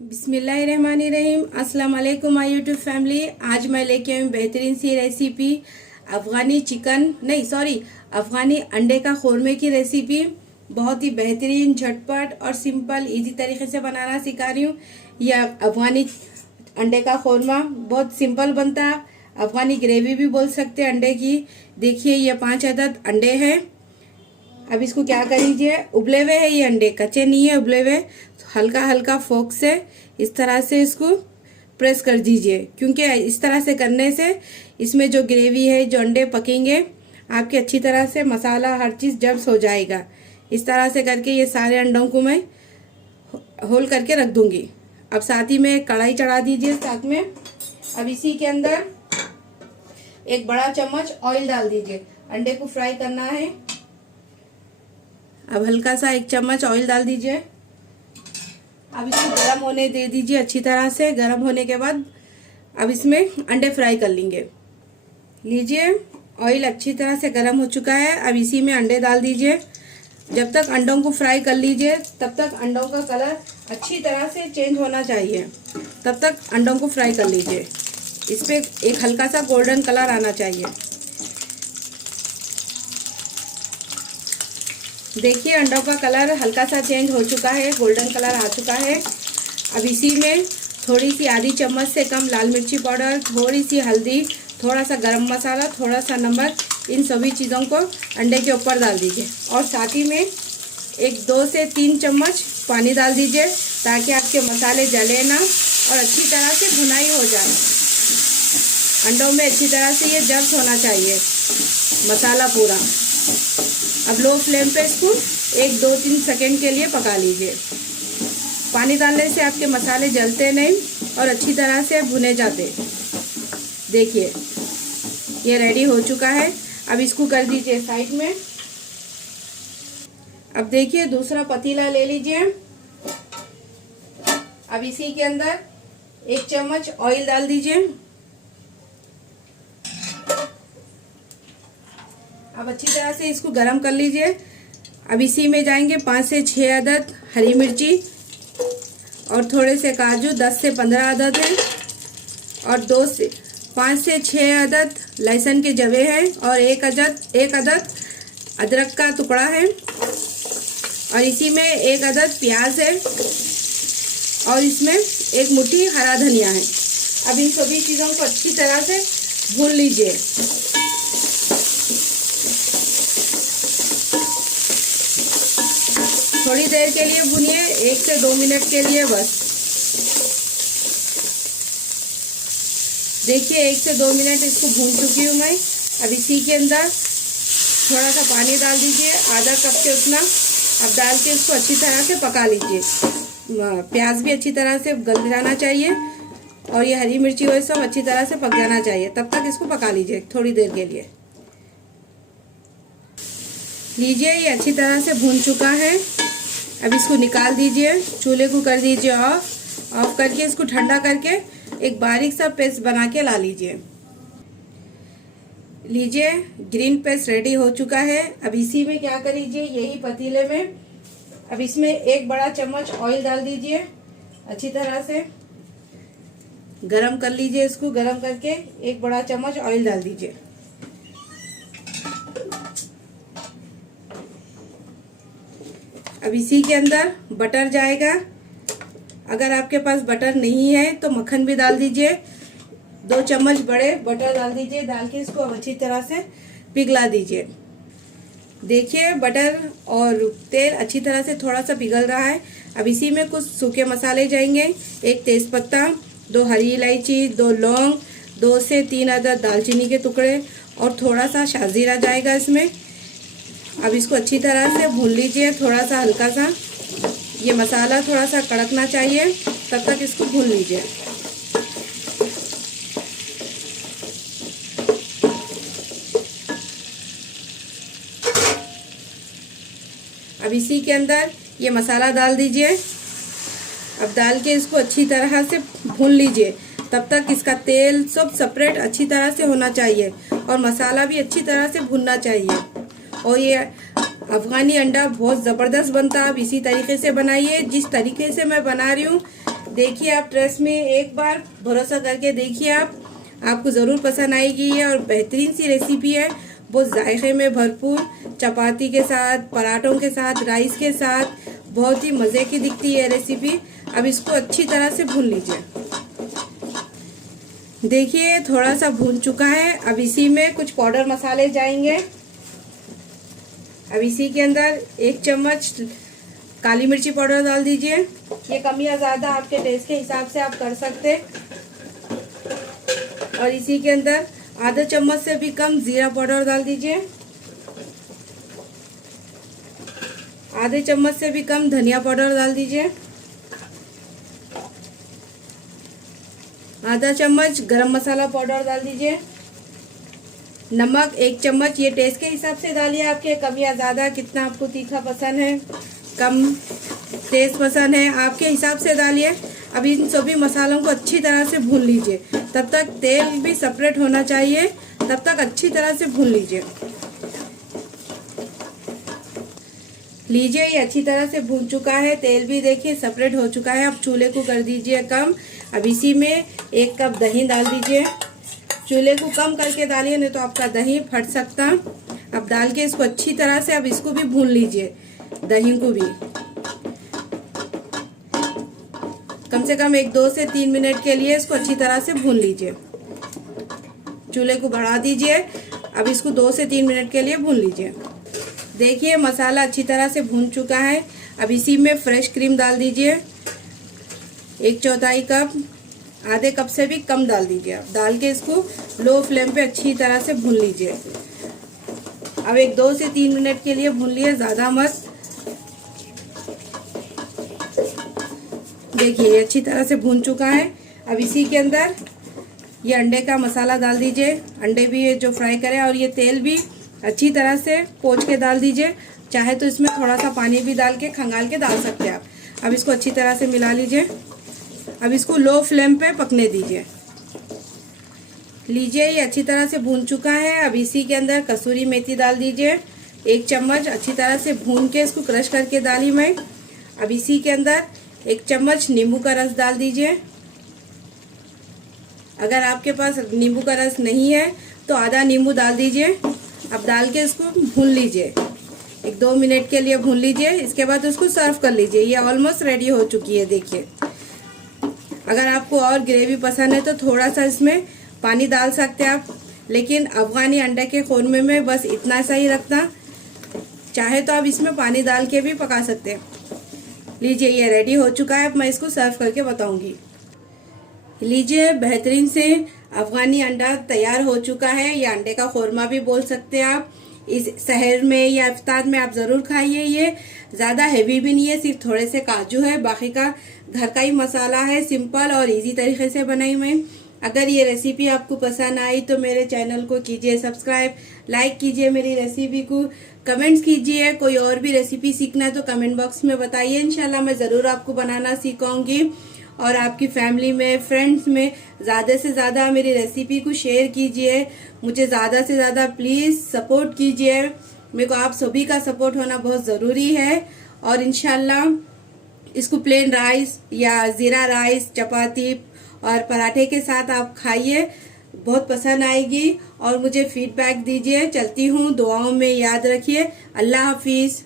बिस्मिल्लाहिर्रहमानिर्रहीम। अस्सलाम वालेकुम माय यूट्यूब फैमिली। आज मैं लेके आई हूँ बेहतरीन सी रेसिपी अफ़गानी अंडे का ख़ोरमे की रेसिपी। बहुत ही बेहतरीन, झटपट और सिंपल इजी तरीके से बनाना सिखा रही हूँ। यह अफ़गानी अंडे का ख़ोरमा बहुत सिंपल बनता है। अफ़गानी ग्रेवी भी बोल सकते हैं अंडे की। देखिए ये 5 अदद अंडे हैं। अब इसको क्या कर लीजिए, उबले हुए है ये अंडे, कच्चे नहीं है, उबले हुए। हल्का हल्का फोक से इस तरह से इसको प्रेस कर दीजिए, क्योंकि इस तरह से करने से इसमें जो ग्रेवी है, जो अंडे पकेंगे आपके अच्छी तरह से, मसाला हर चीज़ जब्स हो जाएगा। इस तरह से करके ये सारे अंडों को मैं होल करके रख दूंगी। अब साथ ही में कढ़ाई चढ़ा दीजिए साथ में। अब इसी के अंदर एक बड़ा चम्मच ऑयल डाल दीजिए। अंडे को फ्राई करना है। अब हल्का सा 1 चम्मच ऑयल डाल दीजिए। अब इसको गर्म होने दे दीजिए अच्छी तरह से। गर्म होने के बाद अब इसमें अंडे फ्राई कर लेंगे। लीजिए ऑयल अच्छी तरह से गर्म हो चुका है। अब इसी में अंडे डाल दीजिए। जब तक अंडों को फ्राई कर लीजिए तब तक अंडों का कलर अच्छी तरह से चेंज होना चाहिए, तब तक अंडों को फ्राई कर लीजिए। इस पर एक हल्का सा गोल्डन कलर आना चाहिए। देखिए अंडों का कलर हल्का सा चेंज हो चुका है, गोल्डन कलर आ चुका है। अब इसी में थोड़ी सी आधी चम्मच से कम लाल मिर्ची पाउडर, थोड़ी सी हल्दी, थोड़ा सा गरम मसाला, थोड़ा सा नमक, इन सभी चीज़ों को अंडे के ऊपर डाल दीजिए। और साथ ही में 2 से 3 चम्मच पानी डाल दीजिए, ताकि आपके मसाले जले ना और अच्छी तरह से भुनाई हो जाए। अंडों में अच्छी तरह से ये जब्स होना चाहिए मसाला पूरा। अब लो फ्लेम पे इसको 1-2-3 सेकेंड के लिए पका लीजिए। पानी डालने से आपके मसाले जलते नहीं और अच्छी तरह से भुने जाते। देखिए ये रेडी हो चुका है। अब इसको कर दीजिए साइड में। अब देखिए दूसरा पतीला ले लीजिए। अब इसी के अंदर 1 चम्मच ऑयल डाल दीजिए। अब अच्छी तरह से इसको गरम कर लीजिए। अब इसी में जाएंगे 5 से 6 अदद हरी मिर्ची और थोड़े से काजू, 10 से 15 अदद हैं, और 5 से 6 अदद लहसुन के जवे हैं, और एक अदद अदरक का टुकड़ा है, और इसी में 1 अदद प्याज है, और इसमें 1 मुट्ठी हरा धनिया है। अब इन सभी चीज़ों को अच्छी तरह से भून लीजिए। थोड़ी देर के लिए भूनिए, 1 से 2 मिनट के लिए बस। देखिए 1 से 2 मिनट इसको भून चुकी हूँ मैं। अब इसी के अंदर थोड़ा सा पानी डाल दीजिए, आधा कप के उतना। अब डाल के इसको अच्छी तरह से पका लीजिए। प्याज भी अच्छी तरह से गल जाना चाहिए, और ये हरी मिर्ची वो सब अच्छी तरह से पक जाना चाहिए। तब तक इसको पका लीजिए थोड़ी देर के लिए। लीजिए ये अच्छी तरह से भून चुका है। अब इसको निकाल दीजिए, चूल्हे को कर दीजिए ऑफ करके इसको ठंडा करके एक बारीक सा पेस्ट बना के ला लीजिए। लीजिए ग्रीन पेस्ट रेडी हो चुका है। अब इसी में क्या कर लीजिए, यही पतीले में अब इसमें 1 बड़ा चम्मच ऑयल डाल दीजिए। अच्छी तरह से गरम कर लीजिए। इसको गरम करके 1 बड़ा चम्मच ऑयल डाल दीजिए। अब इसी के अंदर बटर जाएगा। अगर आपके पास बटर नहीं है तो मक्खन भी डाल दीजिए। 2 चम्मच बड़े बटर डाल दीजिए। डाल के इसको अब अच्छी तरह से पिघला दीजिए। देखिए बटर और तेल अच्छी तरह से थोड़ा सा पिघल रहा है। अब इसी में कुछ सूखे मसाले जाएंगे। 1 तेज़पत्ता, 2 हरी इलायची, 2 लौंग, 2 से 3 अदद दालचीनी के टुकड़े, और थोड़ा सा शाजीरा जाएगा इसमें। अब इसको अच्छी तरह से भून लीजिए। थोड़ा सा हल्का सा ये मसाला थोड़ा सा कड़कना चाहिए, तब तक इसको भून लीजिए। अब इसी के अंदर ये मसाला डाल दीजिए। अब डाल के इसको अच्छी तरह से भून लीजिए। तब तक इसका तेल सब सेपरेट अच्छी तरह से होना चाहिए, और मसाला भी अच्छी तरह से भुनना चाहिए। और ये अफ़गानी अंडा बहुत ज़बरदस्त बनता है। आप इसी तरीके से बनाइए जिस तरीके से मैं बना रही हूँ। देखिए आप ट्रस्ट में एक बार भरोसा करके देखिए, आपको ज़रूर पसंद आएगी ये, और बेहतरीन सी रेसिपी है, बहुत जायके में भरपूर, चपाती के साथ, पराठों के साथ, राइस के साथ बहुत ही मज़े की दिखती है रेसिपी। अब इसको अच्छी तरह से भून लीजिए। देखिए थोड़ा सा भून चुका है। अब इसी में कुछ पाउडर मसाले जाएंगे। अब इसी के अंदर 1 चम्मच काली मिर्ची पाउडर डाल दीजिए। ये कम या ज़्यादा आपके टेस्ट के हिसाब से आप कर सकते। और इसी के अंदर आधा चम्मच से भी कम जीरा पाउडर डाल दीजिए। आधे चम्मच से भी कम धनिया पाउडर डाल दीजिए। आधा चम्मच गरम मसाला पाउडर डाल दीजिए। नमक 1 चम्मच, ये टेस्ट के हिसाब से डालिए, आपके कम या ज़्यादा, कितना आपको तीखा पसंद है, कम टेस्ट पसंद है, आपके हिसाब से डालिए। अब इन सभी मसालों को अच्छी तरह से भून लीजिए। तब तक तेल भी सेपरेट होना चाहिए, तब तक अच्छी तरह से भून लीजिए। ये अच्छी तरह से भून चुका है, तेल भी देखिए सेपरेट हो चुका है। अब चूल्हे को कर दीजिए कम। अब इसी में 1 कप दही डाल दीजिए। चूल्हे को कम करके डालिए, नहीं तो आपका दही फट सकता। अब डाल के इसको अच्छी तरह से, अब इसको भी भून लीजिए, दही को भी कम से कम 2 से 3 मिनट के लिए इसको अच्छी तरह से भून लीजिए। चूल्हे को बढ़ा दीजिए। अब इसको 2 से 3 मिनट के लिए भून लीजिए। देखिए मसाला अच्छी तरह से भून चुका है। अब इसी में फ्रेश क्रीम डाल दीजिए, 1/4 कप, आधे कप से भी कम डाल दीजिए। अब डाल के इसको लो फ्लेम पे अच्छी तरह से भून लीजिए। अब 2 से 3 मिनट के लिए भून लिए, ज़्यादा मत। देखिए ये अच्छी तरह से भून चुका है। अब इसी के अंदर ये अंडे का मसाला डाल दीजिए। अंडे भी ये जो फ्राई करें, और ये तेल भी अच्छी तरह से पोंछ के डाल दीजिए। चाहे तो इसमें थोड़ा सा पानी भी डाल के खंगाल के डाल सकते हैं आप। अब इसको अच्छी तरह से मिला लीजिए। अब इसको लो फ्लेम पे पकने दीजिए। ये अच्छी तरह से भून चुका है। अब इसी के अंदर कसूरी मेथी डाल दीजिए, 1 चम्मच, अच्छी तरह से भून के इसको क्रश करके डाली मैं। अब इसी के अंदर 1 चम्मच नींबू का रस डाल दीजिए। अगर आपके पास नींबू का रस नहीं है तो आधा नींबू डाल दीजिए। अब डाल के इसको भून लीजिए, 1-2 मिनट के लिए भून लीजिए। इसके बाद उसको सर्व कर लीजिए। ये ऑलमोस्ट रेडी हो चुकी है। देखिए अगर आपको और ग्रेवी पसंद है तो थोड़ा सा इसमें पानी डाल सकते हैं आप, लेकिन अफगानी अंडे के क़ोरमे में बस इतना सा ही रखना। चाहे तो आप इसमें पानी डाल के भी पका सकते हैं। लीजिए ये रेडी हो चुका है। अब मैं इसको सर्व करके बताऊंगी। लीजिए बेहतरीन से अफगानी अंडा तैयार हो चुका है, या अंडे का क़ोरमा भी बोल सकते हैं आप। इस सहर में या इफ्तार में आप ज़रूर खाइए। ये ज़्यादा हैवी भी नहीं है, सिर्फ थोड़े से काजू है, बाकी का घर का ही मसाला है। सिंपल और इजी तरीके से बनाई मैं। अगर ये रेसिपी आपको पसंद आई तो मेरे चैनल को कीजिए सब्सक्राइब, लाइक कीजिए मेरी रेसिपी को, कमेंट्स कीजिए। कोई और भी रेसिपी सीखना है तो कमेंट बॉक्स में बताइए, इंशाल्लाह मैं ज़रूर आपको बनाना सिखाऊंगी। और आपकी फैमिली में, फ्रेंड्स में ज़्यादा से ज़्यादा मेरी रेसिपी को शेयर कीजिए। मुझे ज़्यादा से ज़्यादा प्लीज़ सपोर्ट कीजिए। मेरे को आप सभी का सपोर्ट होना बहुत ज़रूरी है। और इंशाल्लाह इसको प्लेन राइस या ज़ीरा राइस, चपाती और पराठे के साथ आप खाइए, बहुत पसंद आएगी। और मुझे फीडबैक दीजिए। चलती हूँ, दुआओं में याद रखिए। अल्लाह हाफिज़।